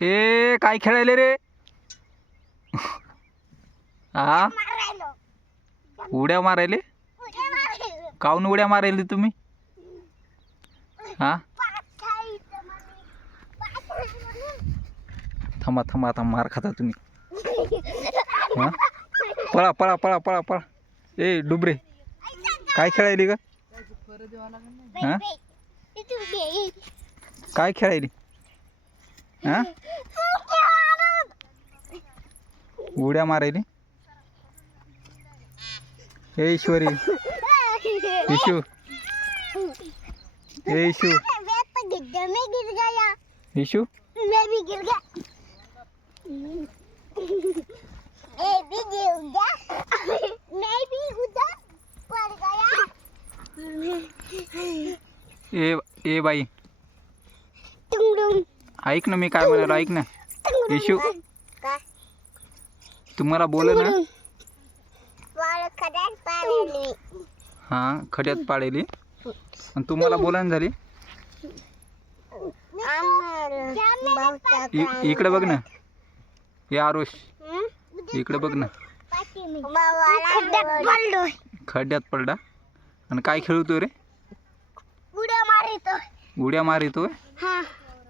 ए काय खेळायले रे? हा उड्या मारायले? काऊन उड्या मारायले तुम्ही? हा थांबा थांबा आता मार खाता तुम्ही. हा? पळा पळा पळा पळा पळा. ए डुबरे. काय खेळायली का हा? काय खेळायली? हा? उड्या मारायली. हे ईश्वरी. ईशू. हे ईशू. मैं ईशू. ए ए बाई. ऐक ना मी काय म्हणालो ऐक ना. काय तुम्हाला बोल ना? हां खड्यात पाडेली आणि तुम्हाला बोलायला झाली. इकडे बघ ना. ये आरुष इकडे बघ ना. खड्ड्यात पडला. आणि काय खेळतोय रे? उड्या मारितो उड्या मारितोय? हा.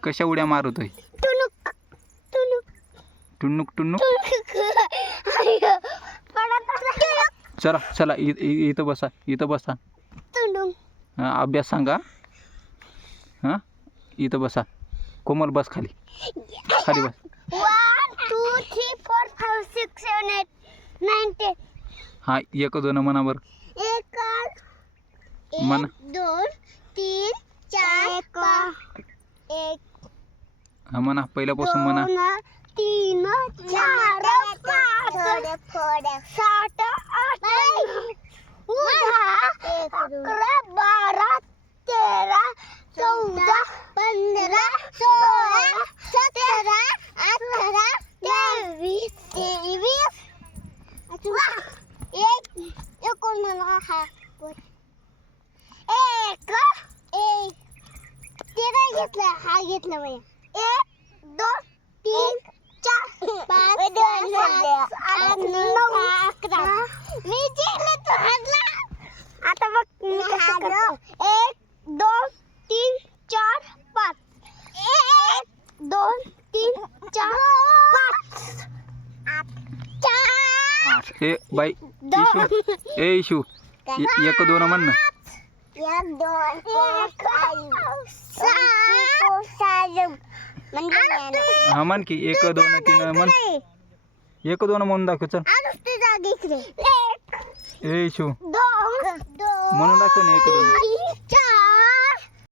कशा उड्या मारतोय? टुनुक टुनुक टुन्नुक टुन्नुक चला चला इ इ- इथं बसा इथं बसा. टुनुक हां अभ्यास सांगा. हां इथं बसा. कोमल बस खाली. खाली बस. One two three four five six seven eight nine ten हां एक दोन मनावर. एक मन. एक दोन तीन चार पाच एक हा म्हणा पहिल्यापासून म्हणा. तीन चार पाच सात आठ अकरा बारा तेरा चौदा पंधरा सोळा सतरा अठरा तेवीस तेवीस. एक एकूण हा एक एक. ते नाही हा घेतला बाई. एक दोन तीन चार आता बघ मी कसं करतो एक दोन तीन चार पाच एक दोन तीन चार पाच चार ए बाई इशू ए इशू एक दोन म्हण ना एक दोन म्हणजे हा म्हण की एक दोन तीन म्हण. एक दोन म्हणून दाखव चल. ए दोन म्हणून दाखव ना एक दोन.